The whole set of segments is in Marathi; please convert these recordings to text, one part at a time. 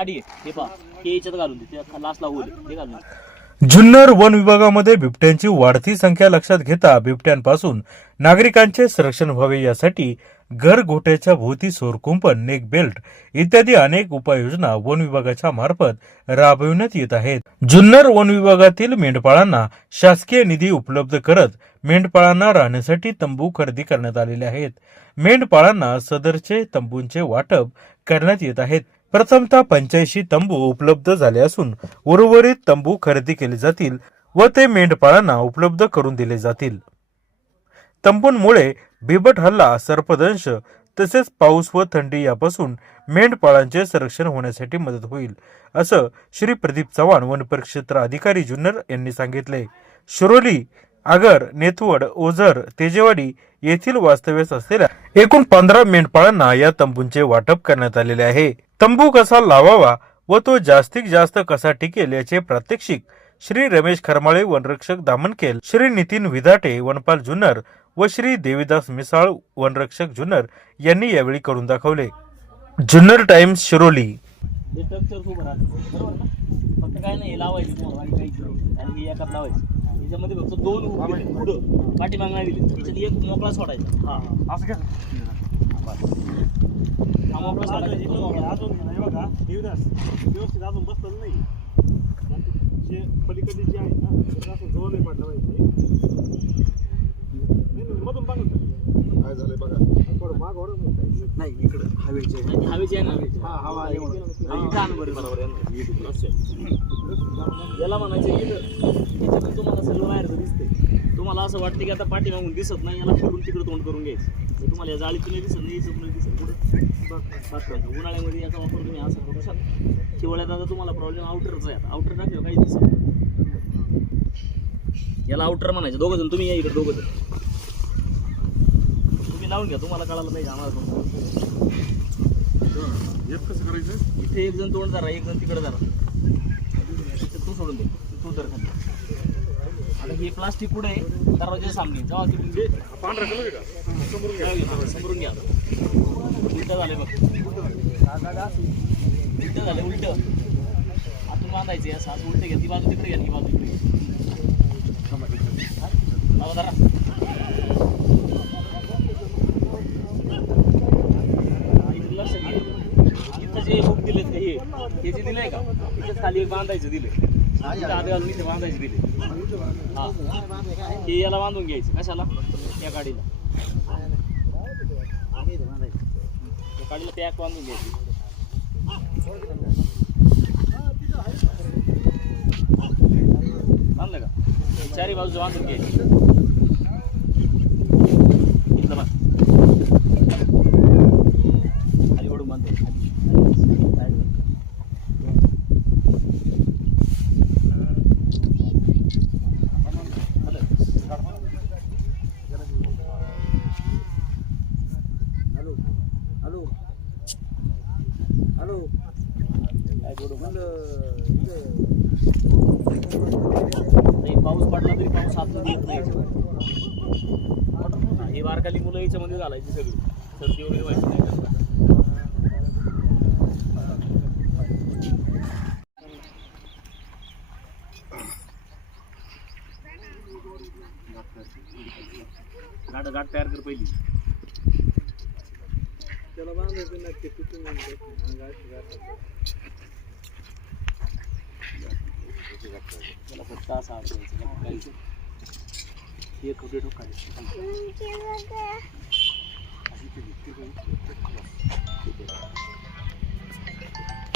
काढी हे पहा हे याच्यात घालून दे लास्टला हे घालून जुन्नर वन विभागामध्ये बिबट्यांची वाढती संख्या लक्षात घेता बिबट्यांपासून नागरिकांचे संरक्षण व्हावे यासाठी घरगोट्याच्या भोवती सोरकुंपण नेक बेल्ट इत्यादी अनेक उपाययोजना वन विभागाच्या मार्फत राबविण्यात येत आहेत. जुन्नर वन विभागातील मेंढपाळांना शासकीय निधी उपलब्ध करत मेंढपाळांना राहण्यासाठी तंबू खरेदी करण्यात आलेले आहेत. मेंढपाळांना सदरचे तंबूंचे वाटप करण्यात येत आहेत. प्रथमतः पंच्याऐंशी तंबू उपलब्ध झाले असून उर्वरित तंबू खरेदी केले जातील व ते मेंढपाळांना उपलब्ध करून दिले जातील. तंबूंमुळे बिबट हल्ला सर्पदंश तसेच पाऊस व थंडी यापासून मेंढपाळांचे संरक्षण होण्यासाठी मदत होईल असं श्री प्रदीप चव्हाण वन परिक्षेत्र अधिकारी जुन्नर यांनी सांगितले. शिरोली आगर नेतवड ओझर तेजेवाडी येथील वास्तव्यास असलेल्या एकूण पंधरा मेंढपाळांना या तंबूंचे वाटप करण्यात आलेले आहे. तंबू कसा लावावा व तो जास्तीत जास्त कसा टिकेल याचे प्रात्यक्षिक श्री रमेश खरमाळे वनरक्षक दामनकेल श्री नितीन विधाटे वनपाल जुन्नर व श्री देविदास मिसाळ वनरक्षक जुन्नर यांनी यावेळी करून दाखवले. जुन्नर टाइम्स शिरोली. फक्त काय नाही लावायची आणि हे एकात लावायची फक्त दोन दिले, त्याच्यात एक मोकळा सोडायचा. हा असं का? व्यवस्थित अजून बसलं नाही. जे पलीकडे जे आहे ना त्याचं असं जवळ नाही पडलं पाहिजे. मधून बघा काय झालंय बघा. थोडं माग ओढून नाही इकडं हवेचे नाही, हवेची आहे ना. हा हवा. हा, बरोबर. याला म्हणायचं इथं. तुम्हाला सगळं बाहेर दिसतंय. तुम्हाला असं वाटतं की आता पाठीमागून दिसत नाही याला फिरून तिकडे तोंड करून घ्यायचं. तर तुम्हाला या जाळीतून दिसत नाही याच्यातून दिसत. पुढे उन्हाळ्यामध्ये याचा वापर तुम्ही असं करू शकता. हिवाळ्यात आता तुम्हाला प्रॉब्लेम आउटरचा आहे आउटर टाकल्यावर काही दिसत. याला आउटर म्हणायचं. दोघं जण तुम्ही या इकडे दोघं जण. तुम्ही लावून घ्या तुम्हाला कळालं पाहिजे आम्हाला. एक कसं करायचं? इथे एक जण तोंड धरा एक जण तिकडे इथे तू सोडून दे. तू धर खाली. आता हे प्लास्टिक पुढे दरवाजा सामने. जेव्हा तिकडून घे पांढरा कलर आहे का? समोरून घ्या. समोरून घ्या. उलट झाले बघ. उलट झाले उलट. आतून बांधायचे असं असं उलट घ्या. ती बाजू तिकडे घ्या ही? बाजू इकडे घ्या. धरा लक्ष घे. इथं जे बुक दिलेत का हे? जे दिलंय का? इथं खाली बांधायचं दिले इथं आधी घालून हा. याला बांधून घ्यायचं. कशाला? या गाडीला. त्या गाडीला पॅक बांधून घ्यायची. बांधलं का? चारी बाजू बांधून घ्यायची इथलं बांध खाली ओढून बांधते खाली खाली बांध. हॅलो हॅलो काय नाही पाऊस पडला तरी पाऊस आतमध्ये येत नाही याच्यामध्ये. हा, ही बारकाली मुलं याच्यामध्ये म्हणजे घालायची सगळी सर्दी वगैरे व्हायची नाही त्यांना. गाठ गाठ तयार कर पहिली त्याला बांधायचं नाही ते तिथून बांधायचं. गाठ- गाठ. त्याला फक्त असा हात द्यायचा, बाकी काहीच नाही. हे खोटे ठोकायचे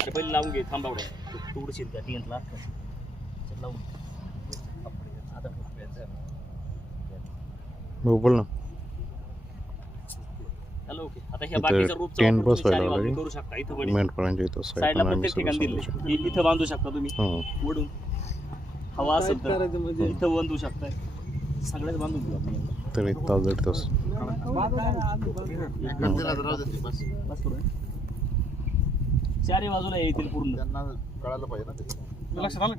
अरे पहिले लावून घे थांबावड्या तू उडशील त्या टिंटला लावून आता बोल ना. ओके. आता ह्या इथं बाकीच्या रूपचा tent वापर तुम्ही बसवायला चारी बाजूने लागेल. करू शकता इथं वडी. मेंढपाळांच्या इथं साईडला साईडला आम्ही प्रत्येक ठिकाणी सगळं दिले. इ- इथं बांधू शकता तुम्ही. हां. वडून. हवा असेल तर. करायचं म्हणजे? इथं बांधू शकताय. सगळ्याच बांधून घेऊ आपण. एकदा. तरी तास दीड तास. बस करू. चारही बाजूला येतील पूर्ण. त्यांना कळायला पाहिजे ना ते. लक्षात आलं?